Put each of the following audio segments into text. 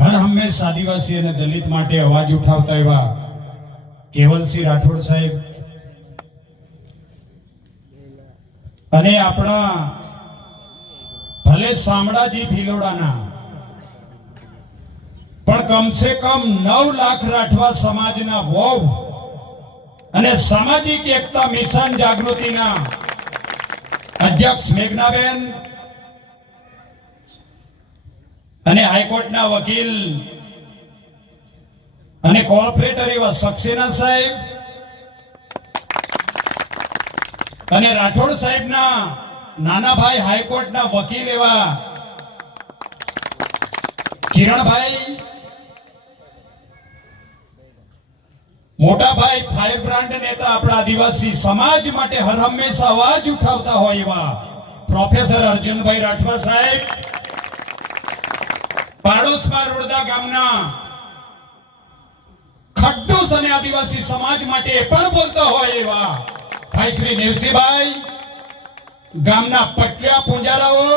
હર હંમેશ આદિવાસી અને દલિત માટે અવાજ ઉઠાવતા એવા કેવલસિંહ રાઠોડ સાહેબ અને આપણા ભલે શામળાજી ભિલોડાના પણ કમસે કમ 9 લાખ રાઠવા સમાજના વોવ અને સામાજિક એકતા મિશન જાગૃતિના અધ્યક્ષ મેઘનાબેન અને હાઈકોર્ટના વકીલ અને કોર્પોરેટર એવા સક્સેના સાહેબ અને રાઠોડ સાહેબના નાના ભાઈ હાઈકોર્ટના વકીલ એવા કિરણભાઈ, મોટા ભાઈ ફાયર બ્રાન્ડ નેતા આપણા આદિવાસી સમાજ માટે હર હંમેશા અવાજ ઉઠાવતા હોય એવા પ્રોફેસર અર્જુનભાઈ રાઠવા સાહેબ, પાડોશમાં રોડદા ગામના ખડ્ડુસ અને આદિવાસી સમાજ માટે પણ બોલતા હોય એવા ભાઈ શ્રી દેવસીભાઈ, ગામના પટલિયા પૂંજારાઓ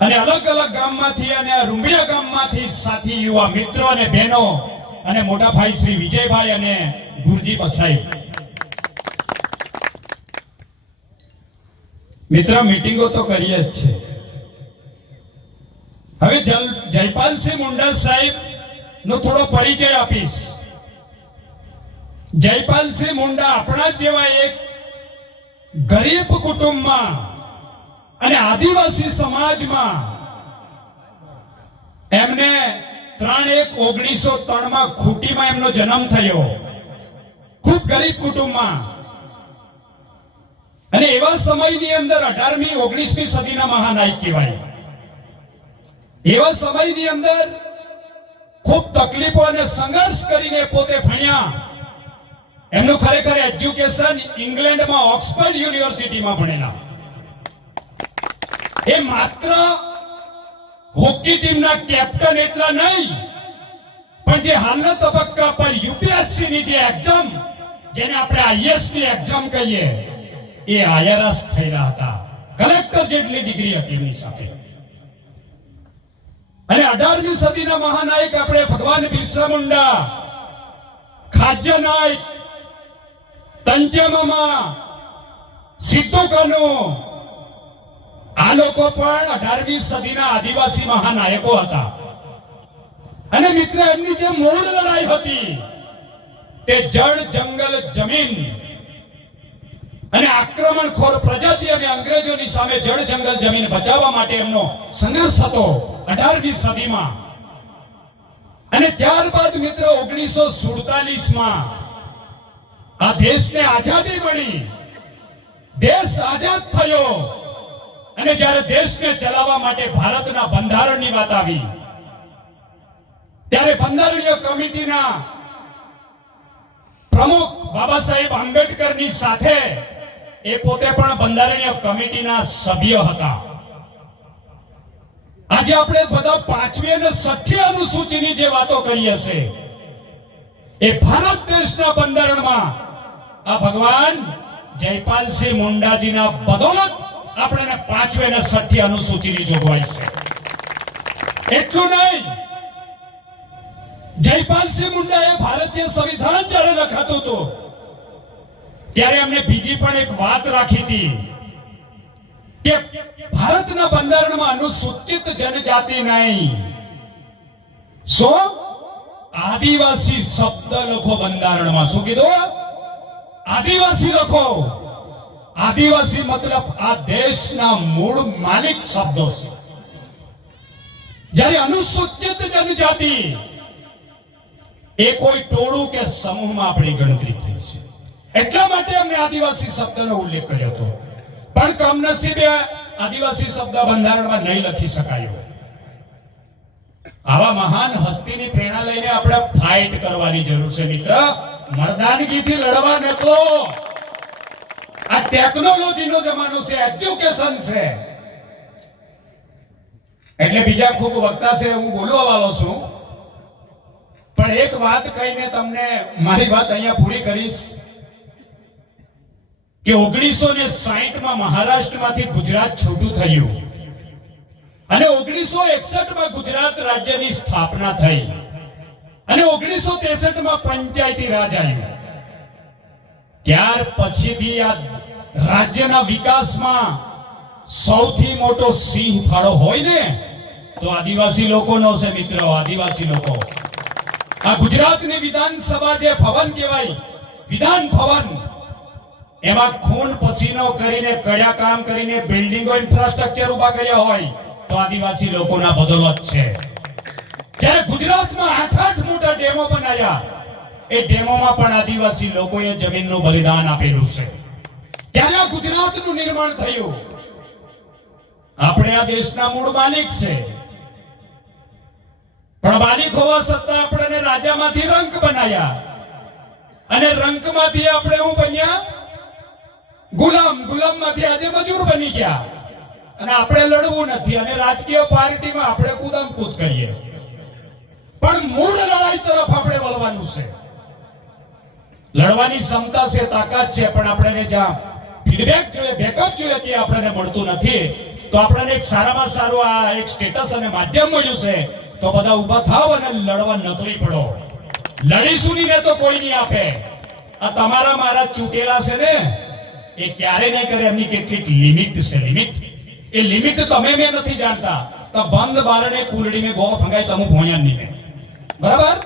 અને અલગ અલગ ગામમાંથી અને રૂંબિયા ગામમાંથી સાથી યુવા મિત્રો અને બહેનો અને મોટા ભાઈ શ્રી વિજયભાઈ અને ગુરજી પસાઈ. મિત્ર, મીટિંગો તો કરીએ જ છે. હવે જયપાલસિંહ મુંડા સાહેબ નો થોડો પરિચય આપીશ. જયપાલસિંહ મુંડા આપણા જેવા એક ગરીબ કુટુંબમાં અને આદિવાસી સમાજમાં એમને 3/1/1903 માં ખૂટીમાં એમનો જન્મ થયો. ખૂબ ગરીબ કુટુંબમાં અને એવા સમયની અંદર 18મી 19મી સદીના મહાનાયક કહેવાય. એવા સમયની અંદર ખૂબ તકલીફો અને સંઘર્ષ કરીને પોતે ભણ્યા. એમનું ખરેખર એજ્યુકેશન ઇંગ્લેન્ડમાં ઓક્સફર્ડ યુનિવર્સિટીમાં ભણેલા. એ માત્ર હોકી ટીમના કેપ્ટન એટલા નહીં, પણ જે હાલના તબક્કા પર યુપીએસસી ની જે એક્ઝામ, જેને આપણે આઈએએસ ની એક્ઝામ કહીએ, એ આઈઆરએસ થયેલા હતા. કલેક્ટર જેટલી ડિગ્રી હતી એમની સાથે. અને 18મી સદીના મહાનાયક આપણે ભગવાન બિરસા મુંડા, ખાજ્ય નાયક, તંત્યમામા, સિદ્ધુ કાનુ, આ લોકો પણ 18મી સદીના આદિવાસી મહાનાયકો હતા. અને મિત્ર, એમની જે મૂળ લડાઈ હતી તે જળ, જંગલ, જમીન અને આક્રમણખોર પ્રજાતિ અને અંગ્રેજોની સામે જળ, જંગલ, જમીન બચાવવા માટે એમનો સંઘર્ષ હતો 18મી સદીમાં. અને ત્યારબાદ મિત્ર 1947માં આ દેશને આઝાદી મળી, દેશ આઝાદ થયો. અને જ્યારે દેશને ચલાવવા માટે ભારતના બંધારણની વાત આવી, ત્યારે બંધારણીય કમિટીના પ્રમુખ બાબા સાહેબ આંબેડકરની સાથે એ પોતે પણ બંધારણીય કમિટીના સભ્ય હતા. આજે આપણે બધા 5મી અને 6ઠી અનુસૂચિની જે વાતો કરી હશે, એ ભારત દેશના બંધારણમાં આ ભગવાન જયપાલસિંહ મુંડાજીના બદૌલત આપણે 5મી અને 6ઠી અનુસૂચિની જોગવાઈ છે. એટલું નહીં, જયપાલસિંહ મુંડાએ ભારતીય સંવિધાન જ્યારે લખાતું હતું ત્યારે એમને બીજી પણ એક વાત રાખી હતી કે ભારતના બંધારણમાં અનુસૂચિત જનજાતિ નહીં, શું આદિવાસી શબ્દ લખો બંધારણમાં. શું કીધું? આદિવાસી લખો. આદિવાસી મતલબ આ દેશના મૂળ માલિક શબ્દો છે. જ્યારે અનુસૂચિત જનજાતિ એ કોઈ ટોળું કે સમૂહમાં આપણી ગણતરી થઈ છે. એટલા માટે અમને આદિવાસી શબ્દનો ઉલ્લેખ કર્યો હતો. પણ કમનસીબે આદિવાસી શબ્દ બંધારણમાં નહીં લખી શકાયો. આવા મહાન હસ્તીની પ્રેરણા લઈને આપણે ફાઇટ કરવાની જરૂર છે મિત્ર. મર્દાનગીથી લડવા નતો. આ ટેકનોલોજીનો જમાનો છે, એજ્યુકેશન છે. એટલે બીજા ખૂબ વક્તા છે, હું બોલવા વાળો છું, પણ એક વાત કહીને તમને મારી વાત અહીંયા પૂરી કરીશ કે 1960માં મહારાષ્ટ્રમાંથી ગુજરાત છૂટું થયું અને 1961 માં ગુજરાત રાજ્યની સ્થાપના થઈ અને 1963 માં પંચાયતી રાજ આવ્યું. ત્યાર પછીથી આ રાજ્યના વિકાસમાં સૌથી મોટો સિંહ ફાળો હોય ને તો આદિવાસી લોકોનો છે મિત્રો. આદિવાસી લોકો આ ગુજરાતની વિધાનસભા જે ભવન કહેવાય, વિધાન ભવન, એમાં ખૂન પસીનો કરીને કયા કામ કરીને બિલ્ડિંગો ઇન્ફ્રાસ્ટ્રક્ચર ઉભા કર્યા હોય તો આદિવાસી લોકોના બદોલત છે. જ્યારે ગુજરાતમાં 8 મોટા ડેમો બનાવ્યા, એ ડેમોમાં પણ આદિવાસી લોકોએ જમીનનું બલિદાન આપેલું છે. ત્યારે આ ગુજરાતનું નિર્માણ થયું. આપણે આ દેશના મૂળ માલિક છે, પણ માલિક હોવા છતાં આપણે રાજામાંથી રંક બનાવ્યા અને રંકમાંથી આપણે શું બન્યા? ગુલામ. ગુલામમાંથી આજે મજૂર બની ગયા અને આપણે લડવું નથી અને રાજકીય પાર્ટીમાં આપણે કૂદમ કૂદ કરીએ. પણ મૂળ લડાઈ તરફ આપણે વળવાનું છે. લડવાની ક્ષમતા છે, તાકાત છે, પણ આપણે જ્યાં ફીડબેક જોઈએ, બેકઅપ જોઈએ તે આપણને મળતું નથી. તો આપણને એક સારામાં સારું આ એક સ્ટેટસ અને માધ્યમ મળ્યું છે, તો બધા ઊભા થાવ અને લડવા નકળી પડો. લડીશું નહીં તો કોઈ નહીં આપે. આ તમારા મારા ચૂકેલા છે ને, એ ક્યારે નહીં કરે. એમની કેટલીક લિમિટ છે. લિમિટ, એ લિમિટ તમે મેં નથી જાણતા. તો બંધ બારણે કુલડી મેં ગો ભંગાઈ તમે ભોણ્યા નહીં. બરાબર?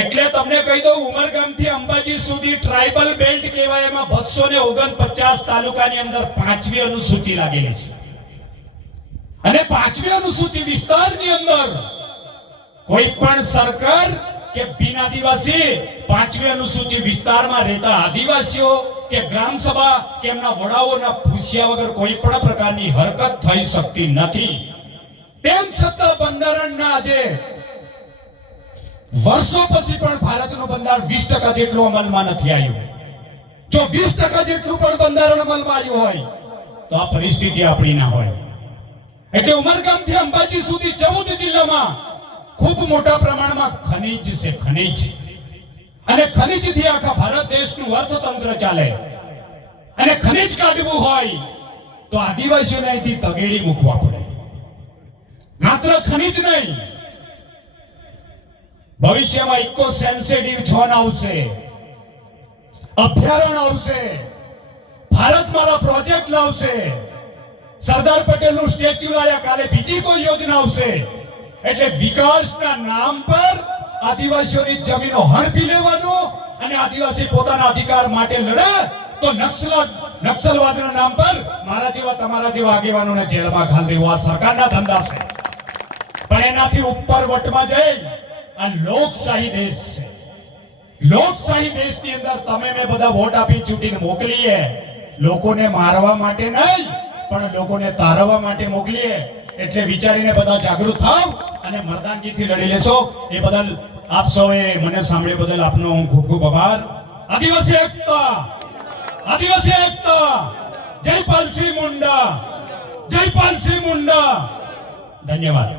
એટલે તમને કહી દઉં, ઉમરગામ થી અંબાજી સુધી ટ્રાઇબલ બેલ્ટ કહેવાય. એમાં 249 તાલુકાની અંદર 5મી અનુસૂચિ લાગેલી છે અને 5મી અનુસૂચિ વિસ્તારની અંદર કોઈ પણ સરકાર કે બિન આદિવાસી 5મી અનુસૂચિ વિસ્તારમાં રહેતા આદિવાસીઓ કે ગ્રામ સભા કે એમના વડાઓના પૂછ્યા વગર કોઈ પણ પ્રકારની હરકત થઈ શકતી નથી. તેમ છતાં બંધારણના આજે વર્ષો પછી પણ ભારતનું બંધારણ 20% જેટલું અમલમાં નથી આવ્યું. જો 20% જેટલું પણ બંધારણ અમલમાં આવ્યું હોય તો આ પરિસ્થિતિ આપણી ના હોય. એટલે ઉમરગામથી અંબાજી સુધી 14 જિલ્લામાં ખૂબ મોટા પ્રમાણમાં ખનિજ છે. ખનિજ અને ખનિજથી આખા ભારત દેશનું અર્થતંત્ર ચાલે. અને ખનિજ કાઢવું હોય તો આદિવાસીઓને અહીંથી તગેડી મૂકવા પડે. માત્ર ખનિજ નહીં, ભવિષ્યમાં ઇકો સેન્સિટિવ ઝોન આવશે, અભયારણ્ય આવશે, ભારતમાલા પ્રોજેક્ટ લાવશે, સરદાર પટેલનું સ્ટેચ્યુ લાયા, કાલે બીજી કોઈ યોજના આવશે. એટલે વિકાસના નામ પર આદિવાસીઓની જમીનો હડપી લેવાનો અને આદિવાસી પોતાના અધિકાર માટે લડે તો નક્સલવાદના નામ પર મારા જેવા તમારા જેવા આગેવાનોને જેલમાં ઘાલ દેવો આ સરકારના ધંધા છે. પણ એનાથી ઉપર વટમાં જઈ આ લોકશાહી દેશ છે. લોકશાહી દેશની અંદર તમે મેં બધા વોટ આપી ચૂંટીને મોકલીએ, લોકોને મારવા માટે નહીં પણ લોકોને તારવા માટે મોકલીએ. એટલે વિચારીને બધા જાગૃત થાવ અને મર્દાનગીથી લડી લેશો. એ બદલ આપ સૌએ મને સાંભળ્યા બદલ આપનો હું ખૂબ ખૂબ આભાર. આદિવાસી એકતા, આદિવાસી એકતા. જયપાલસિંહ મુંડા, જયપાલસિંહ મુંડા. ધન્યવાદ.